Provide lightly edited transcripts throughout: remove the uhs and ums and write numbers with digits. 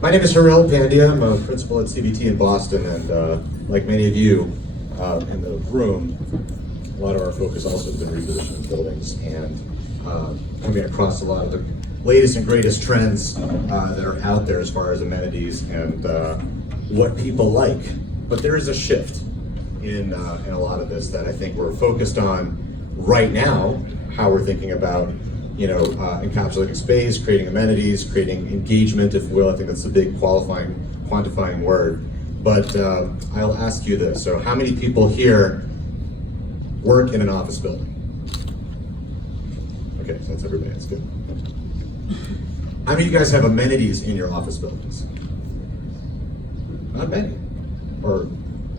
My name is Haril Pandya. I'm a principal at CBT in Boston, and like many of you in the room, a lot of our focus also has been repositioning buildings and coming across a lot of the latest and greatest trends that are out there as far as amenities and what people like. But there is a shift in a lot of this that I think we're focused on right now, how we're thinking about encapsulating space, creating amenities, creating engagement, if you will. I think that's a big quantifying word. But I'll ask you this. So how many people here work in an office building? Okay, so that's everybody, that's good. How many of you guys have amenities in your office buildings? Not many, or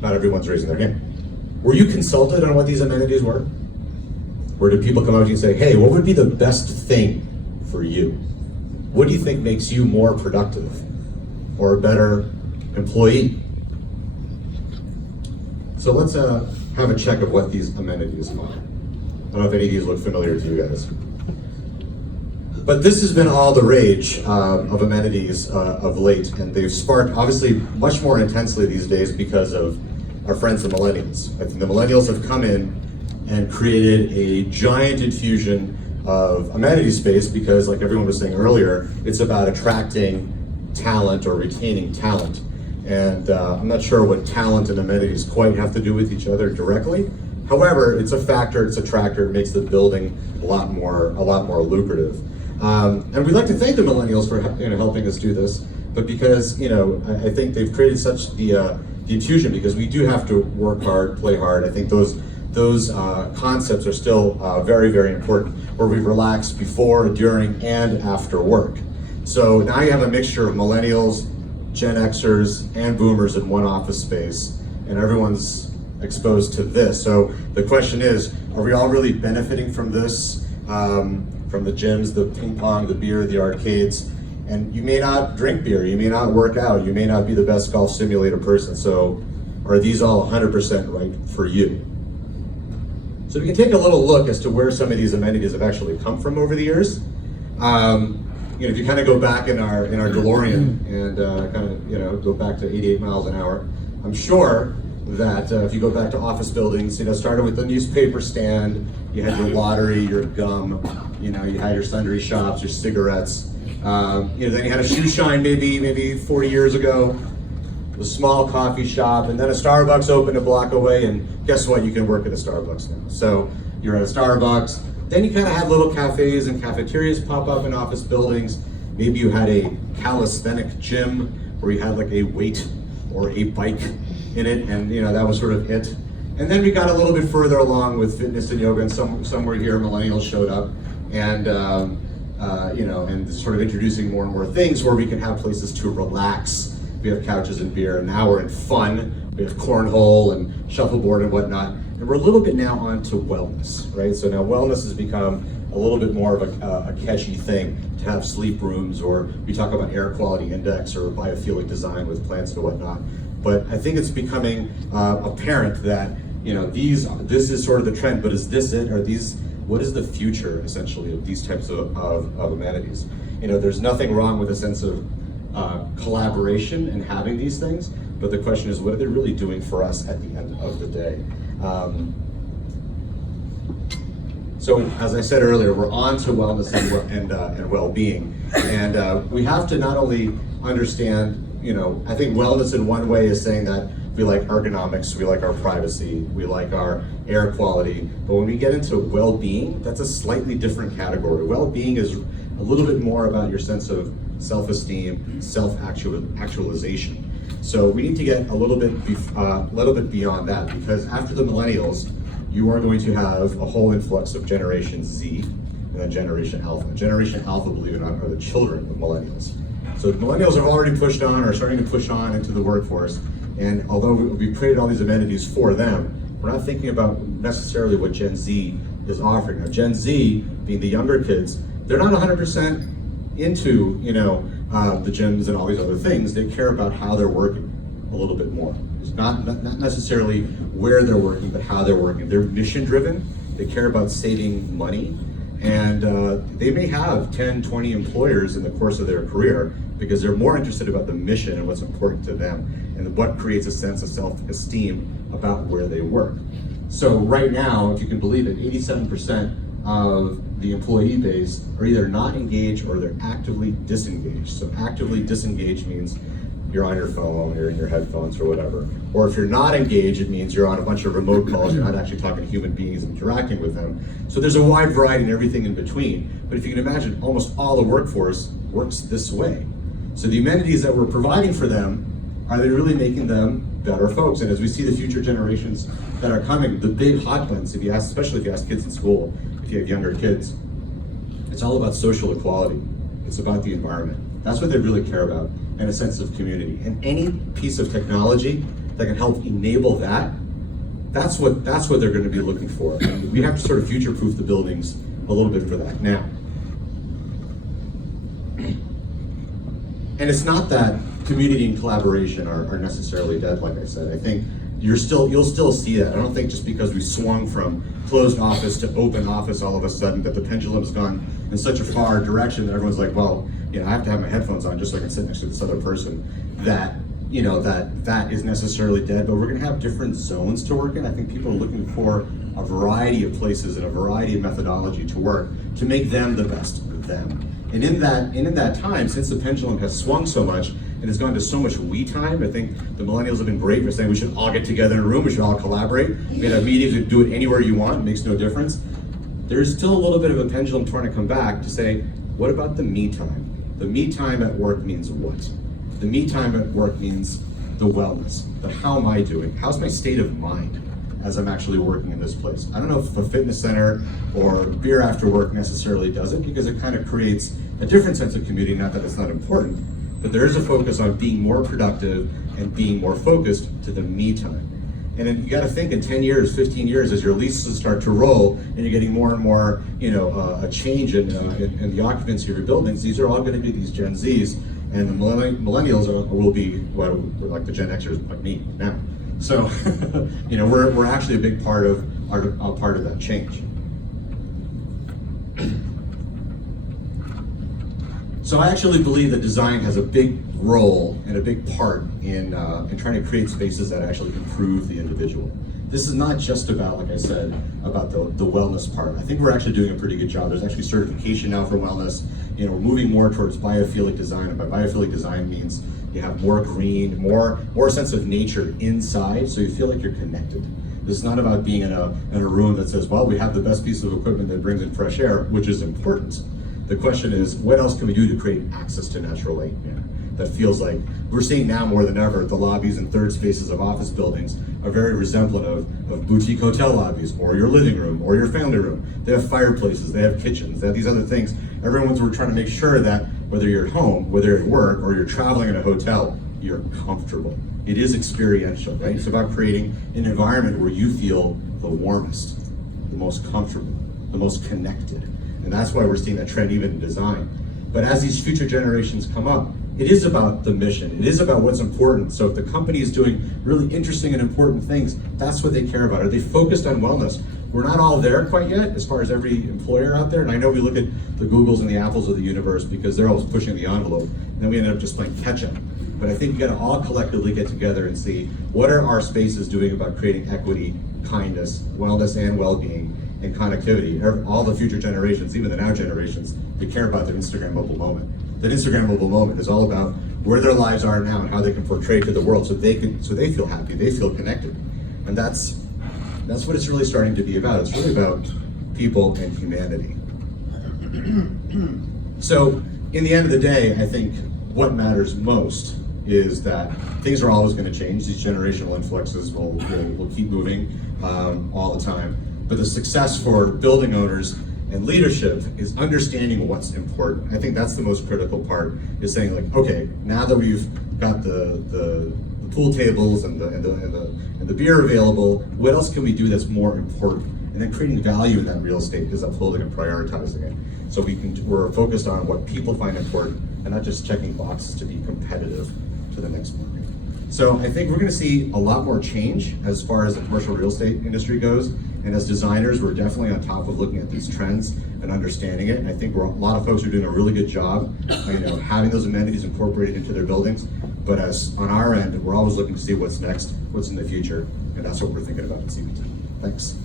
not everyone's raising their hand. Were you consulted on what these amenities were? Or did people come up to you and say, hey, what would be the best thing for you? What do you think makes you more productive or a better employee? So let's have a check of what these amenities are. I don't know if any of these look familiar to you guys. But this has been all the rage of amenities of late, and they've sparked obviously much more intensely these days because of our friends the millennials. I think the millennials have come in and created a giant infusion of amenity space because, like everyone was saying earlier, it's about attracting talent or retaining talent. And I'm not sure what talent and amenities quite have to do with each other directly. However, it's a factor, it's a attractor, it makes the building a lot more lucrative. And we'd like to thank the millennials for helping us do this, but because I think they've created such the infusion, because we do have to work hard, play hard. I think those concepts are still very, very important, where we relax before, during, and after work. So now you have a mixture of millennials, Gen Xers, and boomers in one office space, and everyone's exposed to this. So the question is, are we all really benefiting from this? From the gyms, the ping pong, the beer, the arcades? And you may not drink beer, you may not work out, you may not be the best golf simulator person. So are these all 100% right for you? So we can take a little look as to where some of these amenities have actually come from over the years. If you kind of go back in our DeLorean and go back to 88 miles an hour, I'm sure that if you go back to office buildings, started with the newspaper stand, you had your lottery, your gum, you had your sundry shops, your cigarettes. Then you had a shoe shine maybe 40 years ago, a small coffee shop, and then a Starbucks opened a block away, and guess what? You can work at a Starbucks now. So you're at a Starbucks. Then you kind of had little cafes and cafeterias pop up in office buildings. Maybe you had a calisthenic gym where you had like a weight or a bike in it, and that was sort of it. And then we got a little bit further along with fitness and yoga, and somewhere here millennials showed up, and and sort of introducing more and more things where we can have places to relax. We have couches and beer, and now we're in fun. We have cornhole and shuffleboard and whatnot. And we're a little bit now onto wellness, right? So now wellness has become a little bit more of a catchy thing to have sleep rooms, or we talk about air quality index or biophilic design with plants and whatnot. But I think it's becoming apparent that this is sort of the trend, but is this it? What is the future essentially of these types of amenities? There's nothing wrong with a sense of collaboration and having these things, but the question is, what are they really doing for us at the end of the day? So as I said earlier, we're on to wellness and well-being, and we have to not only understand, I think wellness in one way is saying that we like ergonomics, we like our privacy, we like our air quality, but when we get into well-being, that's a slightly different category. Well-being is a little bit more about your sense of self-esteem, self-actualization. So we need to get a little bit beyond that, because after the millennials, you are going to have a whole influx of Generation Z and then Generation Alpha. Generation Alpha, believe it or not, are the children of millennials. So millennials have already pushed on, or starting to push on into the workforce. And although we've created all these amenities for them, we're not thinking about necessarily what Gen Z is offering. Now, Gen Z, being the younger kids, they're not 100% into the gyms and all these other things. They care about how they're working a little bit more. It's not necessarily where they're working, but how they're working. They're mission driven. They care about saving money, and they may have 10, 20 employers in the course of their career, because they're more interested about the mission and what's important to them and what creates a sense of self-esteem about where they work. So right now, if you can believe it, 87% of the employee base are either not engaged or they're actively disengaged. So actively disengaged means you're on your phone, you're in your headphones or whatever. Or if you're not engaged, it means you're on a bunch of remote calls, you're not actually talking to human beings and interacting with them. So there's a wide variety and everything in between. But if you can imagine, almost all the workforce works this way. So the amenities that we're providing for them, are they really making them better folks? And as we see the future generations that are coming, the big hot buttons, if you ask, especially if you ask kids in school, if you have younger kids, it's all about social equality. It's about the environment. That's what they really care about, and a sense of community. And any piece of technology that can help enable that, that's what they're going to be looking for. And we have to sort of future-proof the buildings a little bit for that now. And it's not that community and collaboration are necessarily dead, like I said. I think you'll still see that. I don't think just because we swung from closed office to open office all of a sudden that the pendulum's gone in such a far direction that everyone's like, well, I have to have my headphones on just so I can sit next to this other person. That is necessarily dead, but we're going to have different zones to work in. I think people are looking for a variety of places and a variety of methodology to work to make them the best of them. And in that time, since the pendulum has swung so much and has gone to so much we time, I think the millennials have been great for saying we should all get together in a room, we should all collaborate. We can have meetings, we can do it anywhere you want, it makes no difference. There's still a little bit of a pendulum trying to come back to say, what about the me time? The me time at work means what? The me time at work means the wellness, the how am I doing? How's my state of mind as I'm actually working in this place? I don't know if a fitness center or beer after work necessarily does it, because it kind of creates a different sense of community, not that it's not important, but there is a focus on being more productive and being more focused to the me time. And then you got to think in 10 years, 15 years, as your leases start to roll and you're getting more and more, a change in the occupancy of your buildings, these are all going to be these Gen Zs, and the millennials will be, well, we're like the Gen Xers, like me now. So, we're actually a big part of that change. So I actually believe that design has a big role and a big part in trying to create spaces that actually improve the individual. This is not just about, like I said, about the wellness part. I think we're actually doing a pretty good job. There's actually certification now for wellness. We're moving more towards biophilic design. And by biophilic design means you have more green, more sense of nature inside, so you feel like you're connected. This is not about being in a room that says, well, we have the best piece of equipment that brings in fresh air, which is important. The question is, what else can we do to create access to natural light that feels like, we're seeing now more than ever, the lobbies and third spaces of office buildings are very resemblant of boutique hotel lobbies, or your living room, or your family room. They have fireplaces, they have kitchens, they have these other things. We're trying to make sure that whether you're at home, whether you're at work, or you're traveling in a hotel, you're comfortable. It is experiential, right? It's about creating an environment where you feel the warmest, the most comfortable, the most connected. And that's why we're seeing that trend even in design. But as these future generations come up, it is about the mission. It is about what's important. So if the company is doing really interesting and important things, that's what they care about. Are they focused on wellness? We're not all there quite yet as far as every employer out there. And I know we look at the Googles and the Apples of the universe because they're always pushing the envelope. And then we end up just playing catch up. But I think you gotta all collectively get together and see what are our spaces doing about creating equity, kindness, wellness, and well-being, and connectivity. All the future generations, even the now generations, they care about their Instagram mobile moment. That Instagram mobile moment is all about where their lives are now and how they can portray to the world so they feel happy, they feel connected. And that's what it's really starting to be about. It's really about people and humanity. So in the end of the day, I think what matters most is that things are always going to change. These generational influxes will keep moving all the time. But the success for building owners and leadership is understanding what's important. I think that's the most critical part, is saying like, okay, now that we've got the pool tables and the beer available, what else can we do that's more important? And then creating value in that real estate is upholding and prioritizing it. So we're focused on what people find important and not just checking boxes to be competitive to the next market. So I think we're going to see a lot more change as far as the commercial real estate industry goes, And as designers, we're definitely on top of looking at these trends and understanding it. And I think a lot of folks are doing a really good job, having those amenities incorporated into their buildings. But as on our end, we're always looking to see what's next, what's in the future, and that's what we're thinking about at CBT. Thanks.